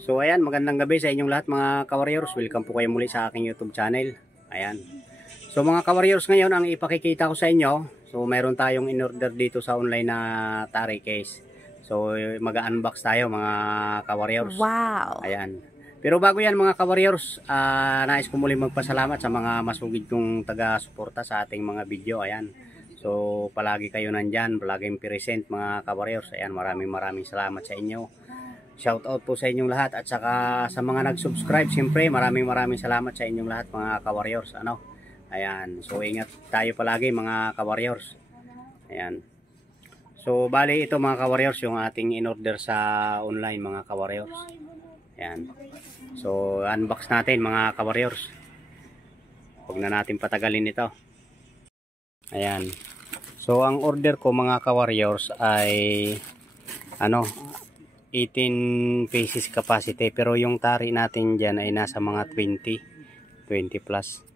So ayan, magandang gabi sa inyong lahat mga ka-warriors. Welcome po kayo muli sa aking YouTube channel. Ayan. So mga ka-warriors, ngayon ang ipakikita ko sa inyo. So mayroon tayong in-order dito sa online na tari case. So mag-unbox tayo mga ka-warriors. Wow! Ayan. Pero bago yan mga ka-warriors, nais ko muli magpasalamat sa mga masugid kong taga-suporta sa ating mga video. Ayan. So palagi kayo nandyan, palaging present mga ka-warriors. Ayan, maraming salamat sa inyo. Shout out po sa inyong lahat at saka sa mga nag-subscribe, siyempre maraming salamat sa inyong lahat mga ka-warriors. Ano? Ayan. So ingat tayo palagi mga ka-warriors. Ayan. So bali ito mga ka-warriors yung ating in-order sa online mga ka-warriors. Ayan. So unbox natin mga ka-warriors. Huwag na natin patagalin ito. Ayan. So ang order ko mga ka-warriors ay 18 pieces capacity, pero yung tari natin dyan ay nasa mga 20 plus.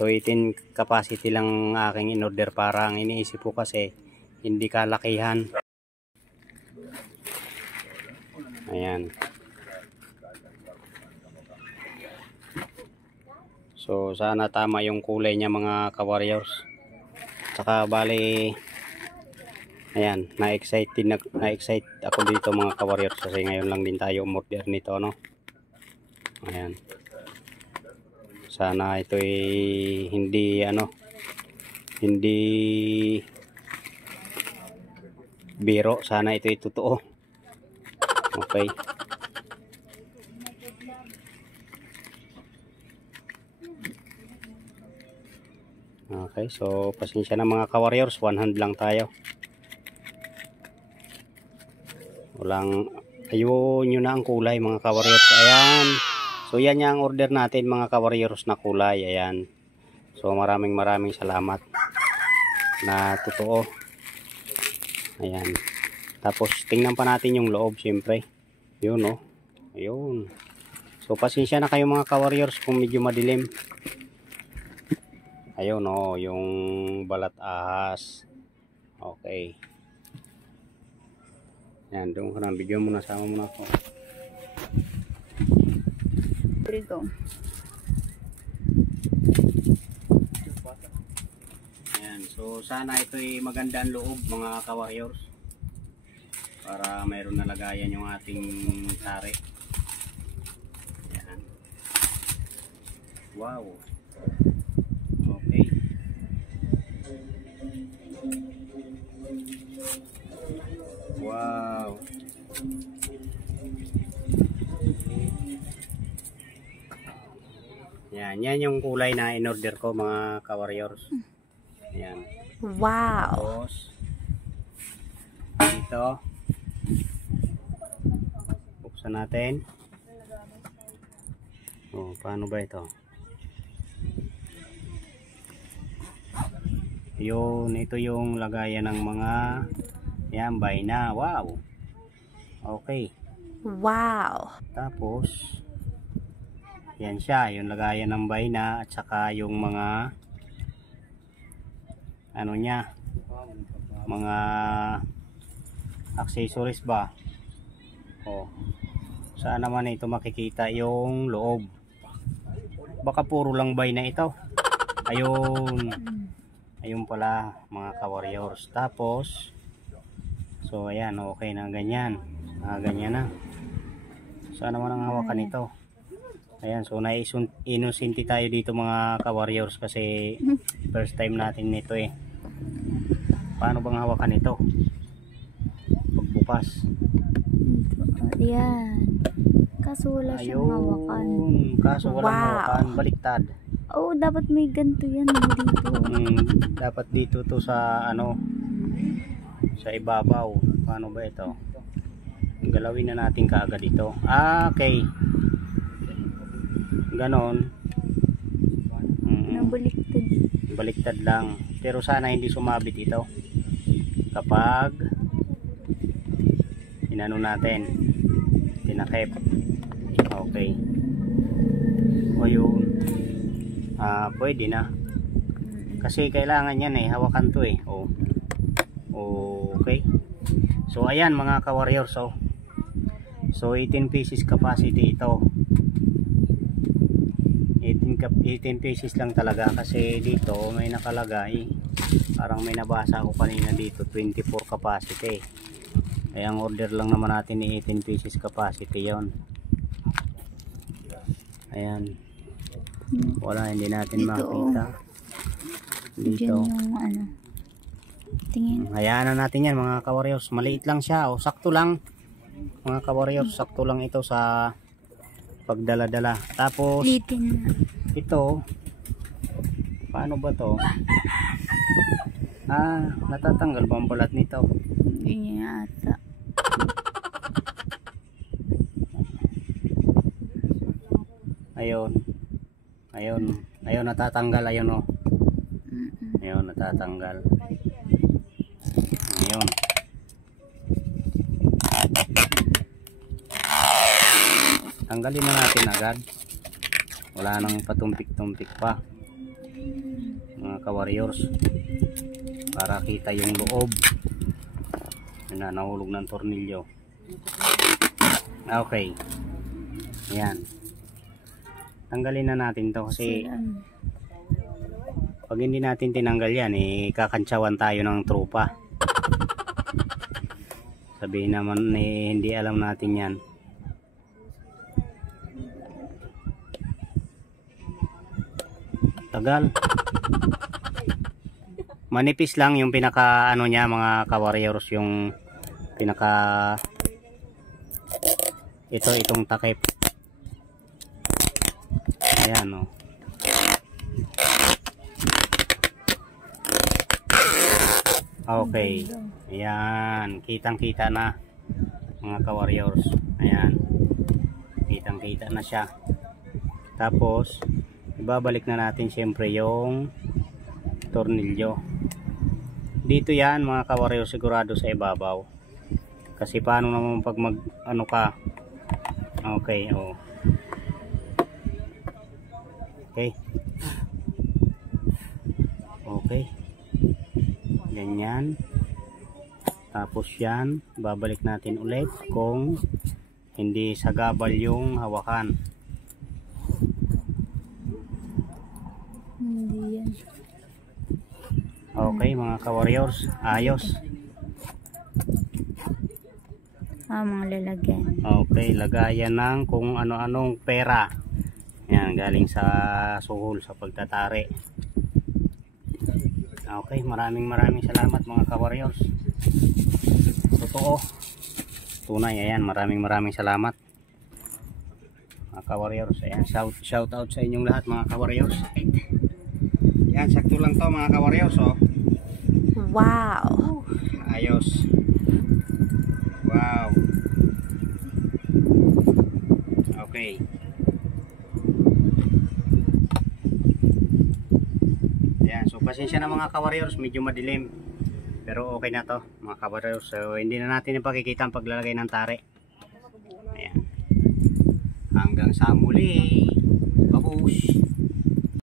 So 18 capacity lang aking in order para ang iniisip ko kasi hindi kalakihan. Ayan. So sana tama yung kulay niya mga ka-warriors. Saka bali, ayan, na-excite ako dito mga ka-warriors kasi ngayon lang din tayo umorder nito, no? Ayan. Sana ito ay hindi biro, sana ito ay totoo. Okay. Okay, so pasensya na mga ka-warriors, one hand lang tayo. Walang, ayun yun na ang kulay mga ka-warriors. Ayan. So yan yung order natin mga ka-warriors na kulay. Ayan. So maraming salamat na totoo. Ayan. Tapos tingnan pa natin yung loob siyempre. Yun, no. Ayun. So pasensya na kayo mga ka-warriors kung medyo madilim. Ayun, no. Yung balat ahas. Okay. Yan, doon ko na video muna, sama muna ako. Dito. Ayan, so sana ito'y maganda ang loob mga ka-warriors. Para mayroon na lagayan yung ating tari. Ayan. Wow. Okay. Wow. Yan yung kulay na in-order ko mga ka-warriors. Yan. Wow. Tapos dito buksan natin. Oh, paano ba ito? Yun, ito yung lagayan ng mga yan, bayna. Wow. Okay. Wow. Tapos yan siya, yung lagayan ng bayna at saka yung mga ano niya, mga accessories ba. Oh. Saan naman ito makikita yung loob? Baka puro lang bayna ito. Ayun. Ayun pala mga ka-warriors. Tapos so ayan, okay na ganyan. Ganyan na. Saan naman ang hawakan nito? Ayan, so inusinti tayo dito mga ka-warriors kasi first time natin nito eh. Paano bang hawakan nito? Pagbukas. Ayan. Kaso wala siyang hawakan. Kaso walang hawakan. Baliktad. Oh, dapat may ganito yan dito. Dapat dito to sa sa ibabaw. Paano ba ito? Galawin na natin kaagad ito. Okay. Ganon. Nabaliktad. Baliktad lang. Pero sana hindi sumabit ito. Kapag inano natin. Tinakip. Okay. O yun. Pwede na. Kasi kailangan yan eh. Hawakan to eh. Oh. Okay. So ayan mga ka-warriors. So 18 pieces capacity ito. 18 pieces lang talaga kasi dito may nakalagay, parang may nabasa ako kanina dito 24 capacity. Kaya ang order lang naman natin ni 18 pieces capacity yon. Ayan. Wala, hindi natin Dito, makita. Dito. Diyan yung ano. Tingin. Hayaan na natin yan mga ka-warriors. Maliit lang siya. O, sakto lang. Mga ka-warriors, sakto lang ito sa pagdala-dala. Tapos, Litin na. ito, paano ba to? Natatanggal ba ang balat nito? Yun yata. Ayun. Ayun, natatanggal. Ayun, o. Ayun, natatanggal. Ayun. Tanggalin na natin agad. Wala nang patumpik-tumpik pa. Mga ka-warriors. Para kita yung loob. Yun na, nahulog ng tornilyo. Okay. Ayan. Tanggalin na natin to kasi pag hindi natin tinanggal yan, kakantsawan tayo ng tropa. Sabihin naman hindi alam natin yan. Tagal. Manipis lang yung pinaka ano niya mga ka-warriors, yung pinaka itong takip. Ayan, o. Okay. Ayan, kitang-kita na mga ka-warriors. Ayan. Kitang-kita na siya. Tapos ibabalik na natin siyempre yung tornilyo. Dito yan mga ka-warriors, sigurado sa ibabaw. Kasi paano naman pag ano ka. Okay, oh. Okay. Okay. Ganyan. Tapos yan, babalik natin ulit kung hindi sagabal yung hawakan. Hindi yan. Okay mga ka-warriors, ayos. Mga lalagyan. Okay, lagayan ng kung ano-anong pera. Yan, galing sa suhol sa pagtatari. Okay, maraming salamat mga ka-warriors. Totoo. Tunay, ayan, maraming salamat. Mga ka-warriors, ayan, shout out sa inyong lahat mga ka-warriors. Yan, sakto lang to mga ka-warriors, oh. Wow. Ayos. Wow. Okay. Yan, so pasensya na mga ka-warriors, medyo madilim. Pero okay na to mga ka-warriors. So hindi na natin ipakikita ang paglalagay ng tare. Ayan. Hanggang sa muli. Babush.